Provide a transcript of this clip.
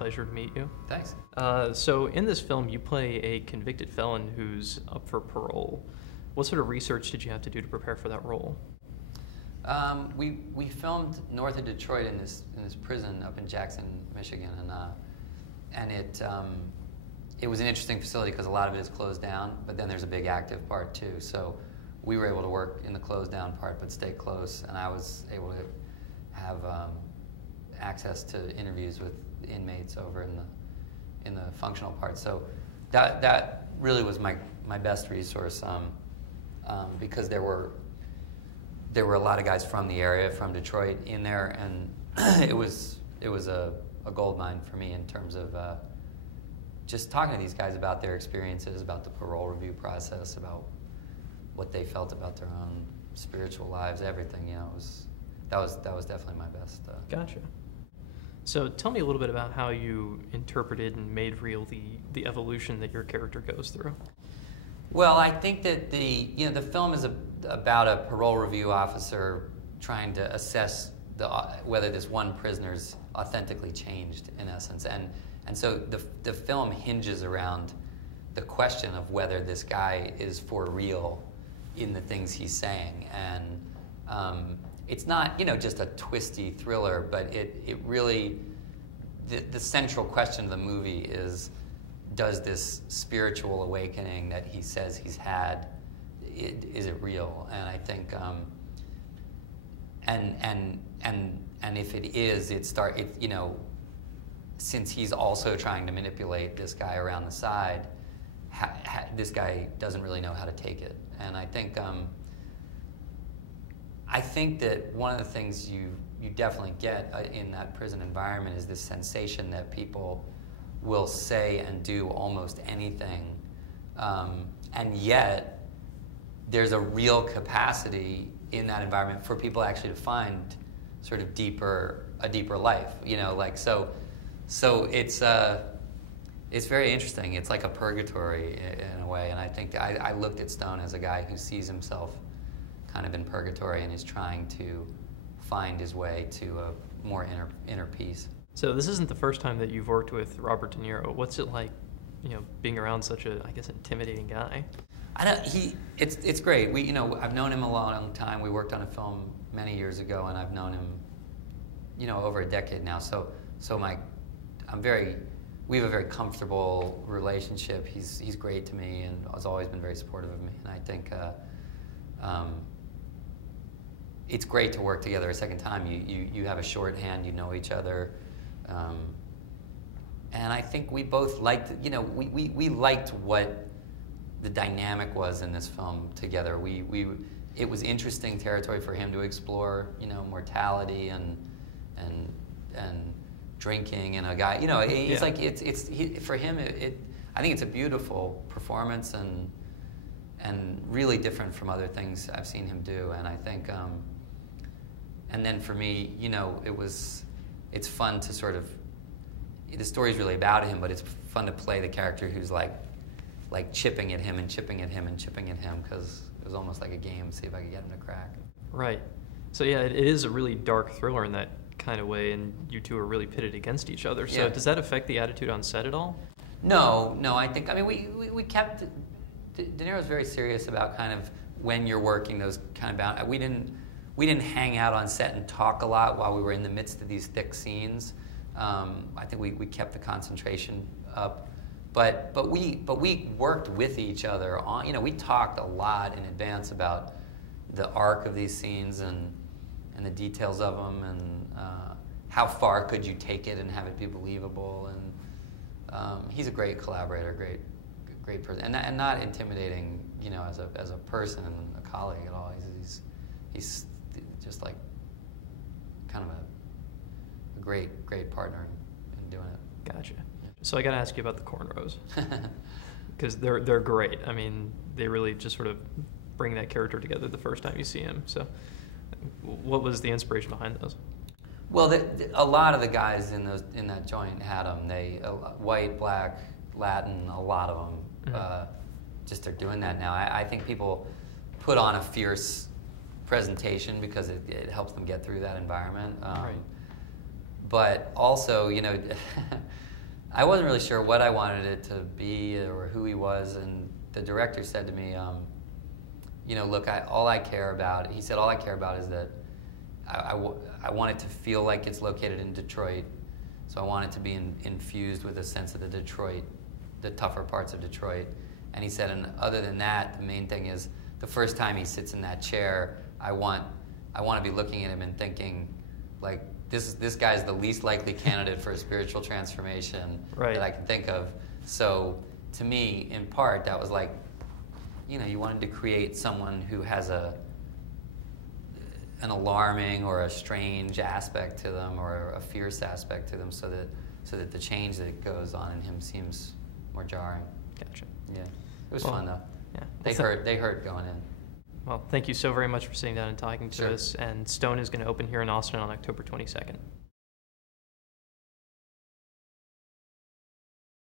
pleasure to meet you. Thanks. So in this film, you play a convicted felon who's up for parole. What sort of research did you have to do to prepare for that role? We filmed north of Detroit in this prison up in Jackson, Michigan, and it was an interesting facility because a lot of it is closed down, but then there's a big active part too. So we were able to work in the closed down part, but stay close, and I was able to have access to interviews with inmates over in the functional part. So that really was my best resource because there were a lot of guys from the area, from Detroit, in there, and it was a gold mine for me in terms of just talking to these guys about their experiences, about the parole review process, about what they felt about their own spiritual lives, everything. You know, that was definitely my best. Gotcha. So tell me a little bit about how you interpreted and made real the evolution that your character goes through. Well, I think that the film is about a parole review officer trying to assess whether this one prisoner's authentically changed, in essence, and so the film hinges around the question of whether this guy is for real in the things he's saying, and it's not just a twisty thriller, but it really the central question of the movie is, does this spiritual awakening that he says he's had, is it real? And I think and if it is, since he's also trying to manipulate this guy around the side, this guy doesn't really know how to take it. And I think that one of the things you definitely get in that prison environment is this sensation that people will say and do almost anything, and yet there's a real capacity in that environment for people actually to find sort of a deeper life. So it's very interesting. It's like a purgatory in a way, and I think I looked at Stone as a guy who sees himself kind of in purgatory and is trying to find his way to a more inner peace. So this isn't the first time that you've worked with Robert De Niro. What's it like, being around such a, I guess, intimidating guy? It's great. I've known him a long time. We worked on a film many years ago, and I've known him, over a decade now. So we have a very comfortable relationship. He's great to me and has always been very supportive of me. And I think it's great to work together a second time. You have a shorthand, you know each other. And I think we both liked, we liked what the dynamic was in this film together. It was interesting territory for him to explore, mortality and drinking, and a guy, it's like for him. I think it's a beautiful performance and really different from other things I've seen him do. And I think, and then for me, it's fun to sort of. The story's really about him, but it's fun to play the character who's like chipping at him and chipping at him and chipping at him, because it was almost like a game, see if I could get him to crack. Right. So yeah, it is a really dark thriller in that kind of way, and you two are really pitted against each other. So does that affect the attitude on set at all? No. I think, we kept, De Niro's very serious about kind of when you're working those kind of boundaries. We didn't hang out on set and talk a lot while we were in the midst of these thick scenes. I think we kept the concentration up. But we worked with each other on, we talked a lot in advance about the arc of these scenes and the details of them, and how far could you take it and have it be believable. And he's a great collaborator, great person, and not intimidating, as a person and a colleague at all. He's just like kind of a great partner in doing it. Gotcha. So I got to ask you about the Cornrows, because they're great. I mean, they really just sort of bring that character together the first time you see him. So, what was the inspiration behind those? Well, a lot of the guys in that joint had them. White, black, Latin, a lot of them just are doing that now. I think people put on a fierce presentation because it helps them get through that environment. Right. But also, I wasn't really sure what I wanted it to be or who he was, and the director said to me, you know, look, all I care about, he said, all I care about is that I want it to feel like it's located in Detroit, so I want it to be infused with a sense of the tougher parts of Detroit. And he said, and other than that, the main thing is the first time he sits in that chair, I want to be looking at him and thinking, like, this guy's the least likely candidate for a spiritual transformation that I can think of. So to me, in part, that was like, you know, you wanted to create someone who has an alarming or a strange aspect to them or a fierce aspect to them, so that the change that goes on in him seems more jarring. Gotcha. Yeah, it was fun though. Yeah, They hurt going in. Well, thank you so very much for sitting down and talking to us. And Stone is going to open here in Austin on October 22nd.